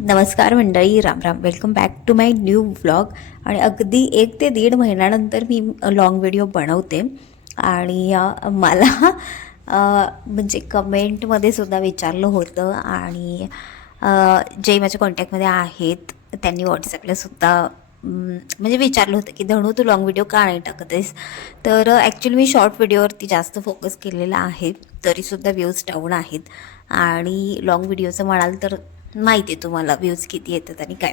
नमस्कार मंडळी, Ram Ram. Welcome back to my new vlog. आणि अगदी 1 ते 1.5 महिन्यानंतर मी लॉंग व्हिडिओ बनवते. आणि मला म्हणजे कमेंटमध्ये सुद्धा विचारलं होतं आणि जे माझ्या कॉन्टॅक्टमध्ये आहेत त्यांनी व्हॉट्सॲपला सुद्धा म्हणजे विचारलं होतं की धनू तू लॉंग व्हिडिओ का नाही टाकत आहेस. तर ॲक्च्युली मी शॉर्ट व्हिडिओवरती जास्त फोकस केलेला आहे, तरीसुद्धा व्ह्यूज डाऊन आहेत. आणि लॉंग व्हिडिओचं म्हणाल तर माहिती आहे तुम्हाला व्ह्यूज किती येतात आणि काय.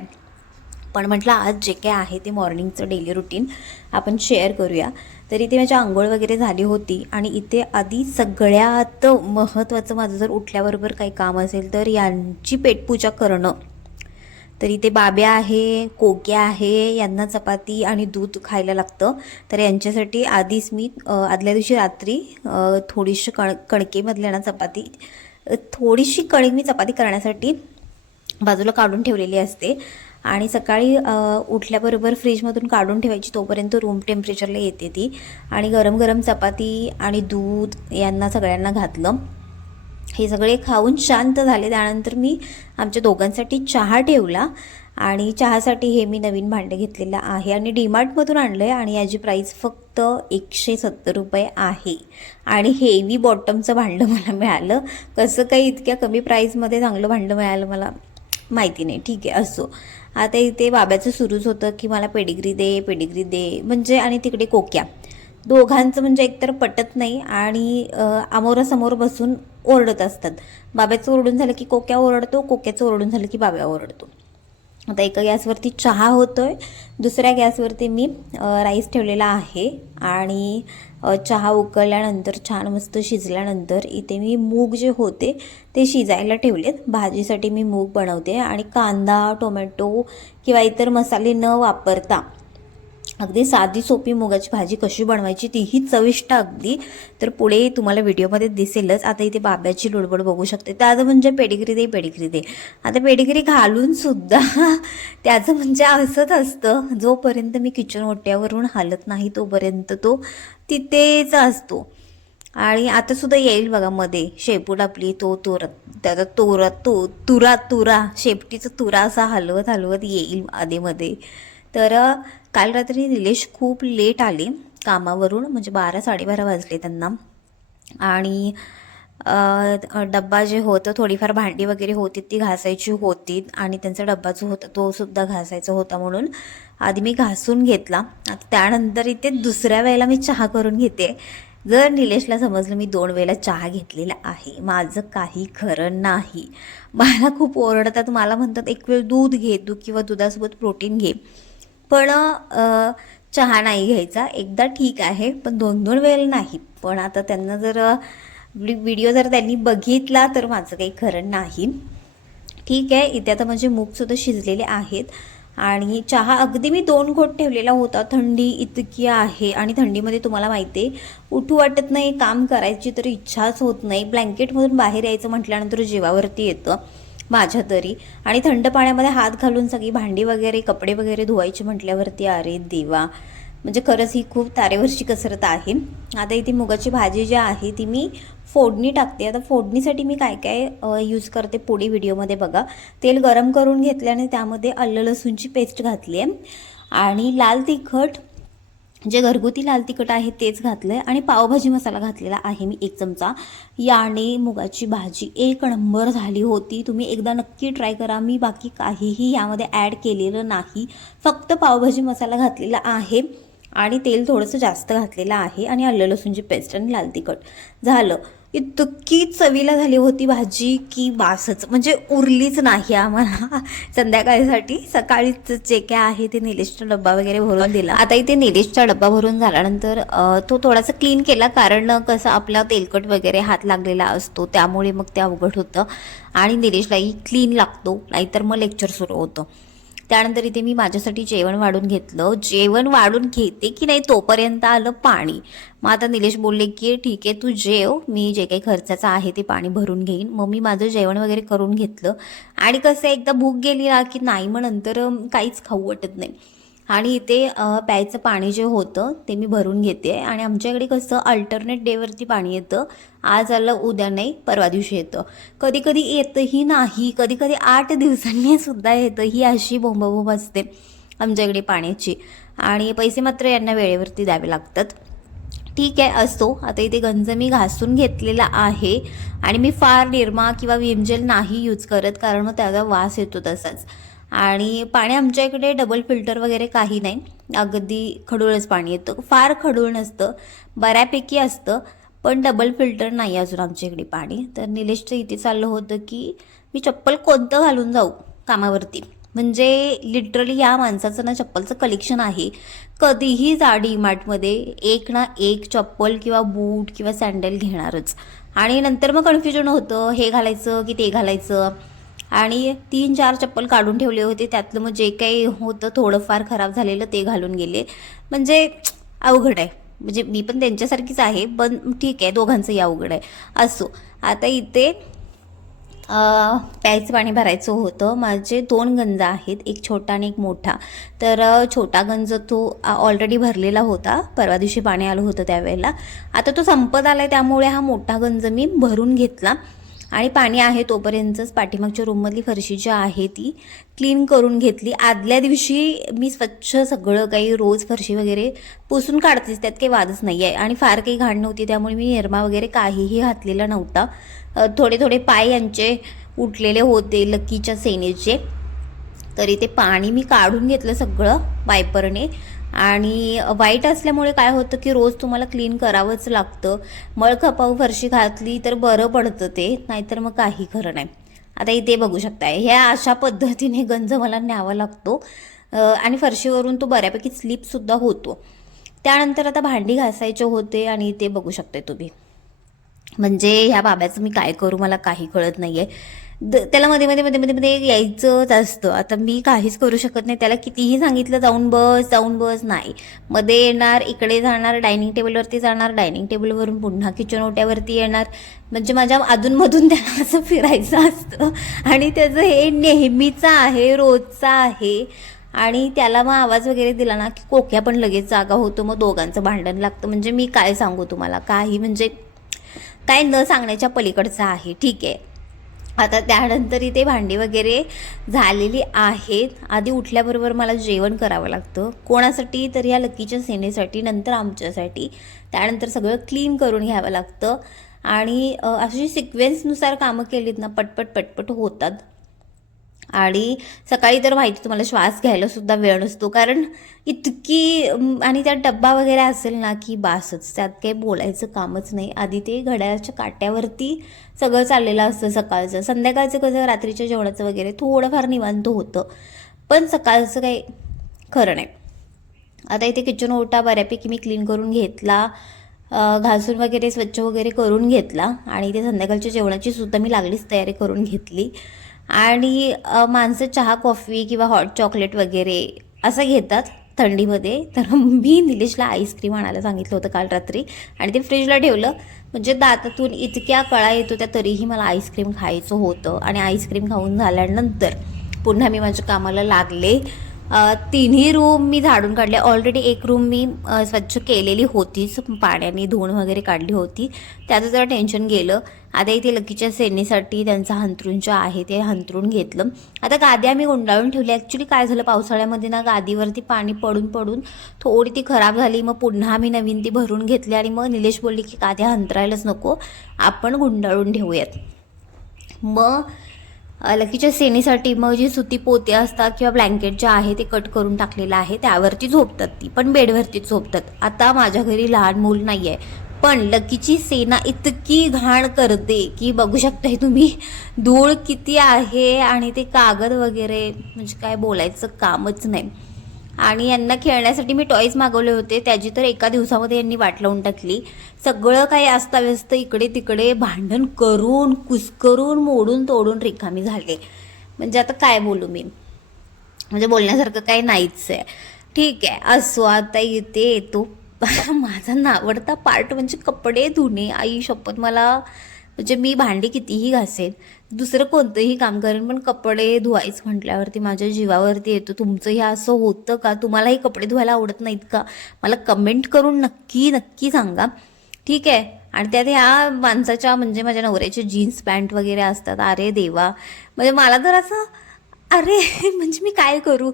पण म्हटलं आज जे काय आहे ते मॉर्निंगचं डेली रुटीन आपण शेअर करूया. तर इथे माझी आंघोळ वगैरे झाली होती आणि इथे आधी सगळ्यात महत्त्वाचं माझं जर उठल्याबरोबर काही काम असेल तर यांची पेटपूजा करणं. तर इथे बाब्या आहे, कोक्या आहे, यांना चपाती आणि दूध खायला लागतं. तर यांच्यासाठी आधीच मी आदल्या दिवशी रात्री थोडीशी कणकेमधल्या ना चपाती, थोडीशी कणिक मी चपाती करण्यासाठी बाजूला काढून ठेवलेली असते. आणि सकाळी उठल्याबरोबर फ्रीजमधून काढून ठेवायची, तोपर्यंत रूम टेम्परेचरला येते ती. आणि गरम गरम चपाती आणि दूध यांना सगळ्यांना घातलं. हे सगळे खाऊन शांत झाले. त्यानंतर मी आमच्या दोघांसाठी चहा ठेवला. आणि चहासाठी हे मी नवीन भांडं घेतलेलं आहे आणि डीमार्टमधून आणलं आहे आणि याची प्राईस फक्त 170 रुपये आहे. आणि हेवी बॉटमचं भांडं मला मिळालं. कसं काही इतक्या कमी प्राईसमध्ये चांगलं भांडं मिळालं मला माहिती नाही. ठीक आहे, असो. आता इथे बाब्याचं सुरूच होतं की मला पेडिग्री दे, पेडिग्री दे म्हणजे. आणि तिकडे कोक्या, दोघांचं म्हणजे एकतर पटत नाही आणि आमोरासमोर बसून ओरडत असतात. बाब्याचं ओरडून झालं की कोक्या ओरडतो, कोक्याचं ओरडून झालं की बाब्या ओरडतो. आता एका गॅसवरती चहा होतोय, दुसऱ्या गॅसवरती मी राईस ठेवलेला आहे. आणि चहा उकळल्यानंतर छान मस्त शिजल्यानंतर इथे मी मूग जे होते ते शिजायला ठेवलेत. भाजीसाठी मी मूग बनवते आणि कांदा, टोमॅटो किंवा इतर मसाले न वापरता अगदी साधी सोपी मुगाची भाजी कशी बनवायची तीही चविष्ट अगदी. तर पुढे तुम्हाला व्हिडिओमध्ये दिसेलच. आता इथे बाब्याची लुडबड बघू शकते. त्याचं म्हणजे पेडिग्री दे, पेडिग्री दे. आता पेडिग्री घालून सुद्धा त्याचं म्हणजे असंच असतं, जोपर्यंत मी किचन ओट्यावरून हलत नाही तोपर्यंत तो तिथेच असतो. आणि आता सुद्धा येईल बघा मध्ये शेपूट आपली, तो त्याचा तुरा तुरा शेपटीचा तुरा असा हलवत हलवत येईल आधीमध्ये. तर काल रात्री निलेश खूप लेट आले कामावरून, म्हणजे 12-12:30 वाजले त्यांना. आणि डब्बा जे होतं, थोडीफार भांडी वगैरे होती ती घासायची होती आणि त्यांचा डब्बा जो होता तो सुद्धा घासायचा होता, म्हणून आधी मी घासून घेतला. आता त्यानंतर इथे दुसऱ्या वेळेला मी चहा करून घेते. जर निलेशला समजलं मी 2 वेळेला चहा घेतलेला आहे, माझं काही खरं नाही. मला खूप ओरडतात, मला म्हणतात एक वेळ दूध घे तू किंवा दुधासोबत प्रोटीन घे, पण चहा नाही घ्यायचा. एकदा ठीक आहे, पण 2-2 वेळेला नाही. पण आता त्यांना जर व्हिडिओ जर त्यांनी बघितला तर माझं काही खरं नाही. ठीक आहे, इथे आता म्हणजे मूगसुद्धा शिजलेले आहेत. आणि चहा अगदी मी 2 घोट ठेवलेला होता. थंडी इतकी आहे आणि थंडीमध्ये तुम्हाला माहिती आहे उठू वाटत नाही, काम करायची तर इच्छाच होत नाही. ब्लँकेटमधून बाहेर यायचं म्हटल्यानंतर जीवावरती येतं माझ्या तरी. आणि थंड पाण्यामध्ये हात घालून सगळी भांडी वगैरे कपडे वगैरे धुवायची म्हटल्यावरती अरे देवा, म्हणजे खरंच ही खूप तारेवरची कसरत आहे. आता इथे मुगाची भाजी जी आहे ती मी फोडणी टाकते. आता फोडणीसाठी मी काय काय यूज करते पुढे व्हिडिओमध्ये बघा. तेल गरम करून घेतल्याने त्यामध्ये आलं लसूणची पेस्ट घातली आहे आणि लाल तिखट, जे घरगुती लाल तिखट आहे तेच घातलं आहे. आणि पावभाजी मसाला घातलेला आहे मी 1 चमचा. याने मुगाची भाजी 1 नंबर झाली होती. तुम्ही एकदा नक्की ट्राय करा. मी बाकी काहीही यामध्ये ॲड केलेलं नाही, फक्त पावभाजी मसाला घातलेला आहे आणि तेल थोडंसं जास्त घातलेलं आहे आणि आलं लसूणची पेस्ट आणि लाल तिखट झालं. इतकी चवीला झाली होती भाजी की बासच, म्हणजे उरलीच नाही आम्हाला संध्याकाळीसाठी. सकाळीच जे काय आहे ते निलेशचा डब्बा वगैरे भरून दिला. आता इथे निलेशचा डब्बा भरून झाल्यानंतर तो थोडासा क्लीन केला, कारण कसं आपला तेलकट वगैरे हात लागलेला असतो त्यामुळे मग ते अवघड होतं. आणि निलेशलाही क्लीन लागतो, नाहीतर मग लेक्चर सुरू होतं. त्यानंतर इथे मी माझ्यासाठी जेवण वाढून घेतलं. जेवण वाढून घेते की नाही तोपर्यंत आलं पाणी. मग आता निलेश बोलले की ठीक आहे तू जेव, मी जे काही खर्चाचं आहे ते पाणी भरून घेईन. मग मी माझं जेवण वगैरे करून घेतलं. आणि कसं एकदा भूक गेली ना की नाही मग नंतर काहीच खाऊ वाटत नाही. आणि इथे प्यायचं पाणी जे होतं ते मी भरून घेते. आणि आमच्याकडे कसं अल्टरनेट डेवरती पाणी येतं, आज आलं उद्या नाही, परवा दिवशी येतं. कधी कधी येतंही नाही, कधी कधी 8 दिवसांनी सुद्धा येतं. ही अशी बोंबाबोंब असते आमच्याकडे पाण्याची. आणि पैसे मात्र यांना वेळेवरती द्यावे लागतात. ठीक आहे, असो. आता इथे गंज मी घासून घेतलेला आहे. आणि मी फार निरमा किंवा विम जेल नाही यूज करत, कारण मग त्याचा वास येतो तसाच. आणि पाणी आमच्या इकडे डबल फिल्टर वगैरे काही नाही, अगदी खडूळच पाणी येतं. फार खडूळ नसतं, बऱ्यापैकी असतं, पण डबल फिल्टर नाही अजून आमच्या इकडे पाणी. तर निलेशचं इथे चाललं होतं की मी चप्पल कोणतं घालून जाऊ कामावरती. म्हणजे लिटरली या माणसाचं ना चप्पलचं कलेक्शन आहे. कधीही जा डीमार्टमध्ये एक ना एक चप्पल किंवा बूट किंवा सँडल घेणारच. आणि नंतर मग कन्फ्युजन होतं, हे घालायचं की ते घालायचं. आणि 3-4 चप्पल काढून ठेवले होते, त्यातलं मग जे काही होतं थोडंफार खराब झालेलं ते घालून गेले. म्हणजे अवघड आहे. म्हणजे मी पण त्यांच्यासारखीच आहे, पण ठीक आहे, दोघांचंही अवघड आहे. असो. आता इथे प्यायचं पाणी भरायचं होतं. माझे 2 गंज आहेत, एक छोटा आणि एक मोठा. तर छोटा गंज तो ऑलरेडी भरलेला होता, परवा दिवशी पाणी आलं होतं त्यावेळेला. आता तो संपत आला आहे, त्यामुळे हा मोठा गंज मी भरून घेतला. आणि पाणी आहे तोपर्यंतच पाठीमागच्या रूममधली फरशी जी आहे ती क्लीन करून घेतली. आदल्या दिवशी मी स्वच्छ सगळं काही रोज फरशी वगैरे पुसून काढतेच, त्यात काही वादच नाही आहे. आणि फार काही घाण नव्हती, त्यामुळे मी निरमा वगैरे काहीही घातलेला नव्हता. थोडे थोडे पाय यांचे उठलेले होते लकीच्या सेनेचे, तरी ते पाणी मी काढून घेतलं सगळं वायपरने. आणि वाईट असल्यामुळे काय होतं की रोज तुम्हाला क्लीन करावंच लागतं. मळखपाऊ फरशी घातली तर बरं पडतं ते, नाहीतर मग काही खरं नाही. आता इथे बघू शकताय, ह्या अशा पद्धतीने गंज मला न्यावा लागतो. आणि फरशीवरून तो बऱ्यापैकी स्लिपसुद्धा होतो. त्यानंतर आता भांडी घासायचे होते, आणि ते बघू शकताय तुम्ही. म्हणजे ह्या बाब्याचं मी काय करू मला काही कळत नाही आहे. त्याला मध्ये मध्ये मध्ये मध्ये मध्ये यायचंच असतं. आता मी काहीच करू शकत नाही. त्याला कितीही सांगितलं जाऊन बस नाही, मध्ये येणार, इकडे जाणार, डायनिंग टेबलवरती जाणार, डायनिंग टेबलवरून पुन्हा किचन ओट्यावरती येणार. म्हणजे माझ्या अधूनमधून त्याला असं फिरायचं असतं. आणि त्याचं हे नेहमीचं आहे, रोजचं आहे. आणि त्याला मग आवाज वगैरे दिला ना की कोक्या पण लगेच जागा होतो, मग दोघांचं भांडण लागतं. म्हणजे मी काय सांगू तुम्हाला, काही म्हणजे काय न सांगण्याच्या पलीकडचं आहे. ठीक आहे. आता त्यानंतर इथे भांडी वगैरे झालेली आहेत. आधी उठल्याबरोबर मला जेवण करावं लागतं. कोणासाठी तर या लकीच्या सेनेसाठी, नंतर आमच्यासाठी. त्यानंतर सगळं क्लीन करून घ्यावं लागतं. आणि अशी सिक्वेन्सनुसार कामं केलीत ना पटपट पटपट होतात. आणि सकाळी तर माहिती तुम्हाला श्वास घ्यायला सुद्धा वेळ नसतो, कारण इतकी आणि त्यात डब्बा वगैरे असेल ना की बासच, त्यात काही बोलायचं कामच नाही. आधी ते घड्याळाच्या काट्यावरती सगळं चाललेलं असतं सकाळचं. संध्याकाळचं कसं रात्रीच्या जेवणाचं वगैरे थोडंफार निवांत होतं, पण सकाळचं काही खरं नाही. आता इथे किचन ओटा बऱ्यापैकी मी क्लीन करून घेतला, घासून वगैरे स्वच्छ वगैरे करून घेतला. आणि इथे संध्याकाळच्या जेवणाची सुद्धा मी लागलीच तयारी करून घेतली. आणि माणसं चहा कॉफी किंवा हॉट चॉकलेट वगैरे असं घेतात थंडीमध्ये. तर मी निलेशला आईस्क्रीम आणायला सांगितलं होतं काल रात्री, आणि ते फ्रीजला ठेवलं. म्हणजे दातातून इतक्या कळा येत होत्या तरीही मला आईस्क्रीम खायचं होतं. आणि आईस्क्रीम खाऊन झाल्यानंतर पुन्हा मी माझ्या कामाला लागले. तिन्ही रूम मी झाडून काढले. ऑलरेडी एक रूम मी स्वच्छ केलेली होतीच, पाण्याने धुवून वगैरे काढली होती, त्याचं जरा टेन्शन गेलं. आता इथे लकीच्या सेनेसाठी त्यांचा हंतरून जे आहे ते हंतरून घेतलं. आता गादी आम्ही गुंडाळून ठेवली. ॲक्च्युली काय झालं, पावसाळ्यामध्ये ना गादीवरती पाणी पडून पडून थोडी ती खराब झाली. मग पुन्हा आम्ही नवीन ती भरून घेतली. आणि मग निलेश बोलली की गाद्या हंतरायलाच नको, आपण गुंडाळून ठेवूयात. मग लकीच्या सेनेसाठी मग जी सुती पोते असतात किंवा ब्लँकेट जे आहे ते कट करून टाकलेलं आहे, त्यावरती झोपतात ती, पण बेडवरतीच झोपतात. आता माझ्या घरी लहान मूल नाही आहे, पण लकीची सेना इतकी घाण करते की बघू शकताय तुम्ही, धूळ किती आहे. आणि ते कागद वगैरे म्हणजे काय बोलायचं कामच नाही. आणि यांना खेळण्यासाठी मी टॉईज मागवले होते, त्याची तर एका दिवसामध्ये यांनी वाट लावून टाकली. सगळं काही अस्ताव्यस्त इकडे तिकडे भांडण करून कुस्करून मोडून तोडून रिकामी झाले. म्हणजे आता काय बोलू मी, म्हणजे बोलण्यासारखं काही नाहीच आहे. ठीक आहे, असो. आता इथे येतो माझा नावडता पार्ट, म्हणजे कपडे धुणे. आई शपथ, मला म्हणजे मी भांडी कितीही घासेन, दुसरं कोणतंही काम करेन, पण कपडे धुवायचं म्हटल्यावरती माझ्या जीवावरती येतो. तुमचं हे असं होतं का? तुम्हालाही कपडे धुवायला आवडत नाहीत का? मला कमेंट करून नक्की नक्की सांगा, ठीक आहे. आणि त्यात ह्या माणसाच्या म्हणजे माझ्या नवऱ्याचे जीन्स पॅन्ट वगैरे असतात. अरे देवा, म्हणजे मला तर असं अरे म्हणजे मी काय करू.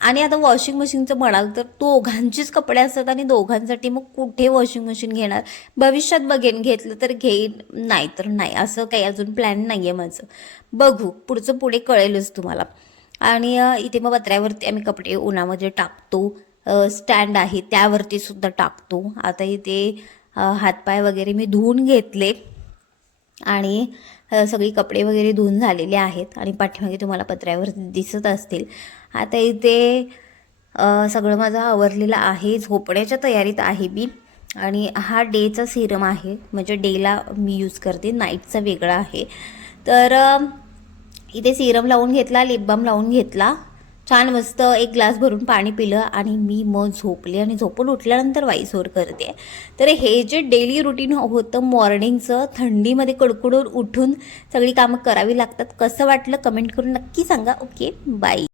आणि आता वॉशिंग मशीनचं म्हणाल तर दोघांचीच कपडे असतात आणि दोघांसाठी मग कुठे वॉशिंग मशीन घेणार. भविष्यात बघेन, घेतलं तर घेईन, नाही तर नाही, असं काही अजून प्लॅन नाही आहे माझं. बघू, पुढचं पुढे कळेलच तुम्हाला. आणि इथे मग पत्र्यावरती आम्ही कपडे उन्हामध्ये टाकतो. स्टँड आहे त्यावरती सुद्धा टाकतो. आता इथे हातपाय वगैरे मी धुवून घेतले आणि सगळी कपडे वगैरे धुवून झालेले आहेत आणि पाठीमागे तुम्हाला पत्र्यावर दिसत असतील. आता इथे सगळं माझं आवरलेलं आहे, झोपण्याच्या तयारीत आहे मी. आणि हा डेचा सिरम आहे, म्हणजे डेला मी यूज करते, नाईटचा वेगळा आहे. तर इथे सिरम लावून घेतला, लिप बाम लावून घेतला, छान मस्त एक ग्लास भरून पाणी पिलं आणि मी मग झोपले. आणि झोपून उठल्यानंतर वाईसवर करते. तर हे जे डेली रुटीन होतं मॉर्निंगचं, थंडीमध्ये कडकडून उठून सगळी कामं करावी लागतात. कसं वाटलं कमेंट करून नक्की सांगा. Okay, bye.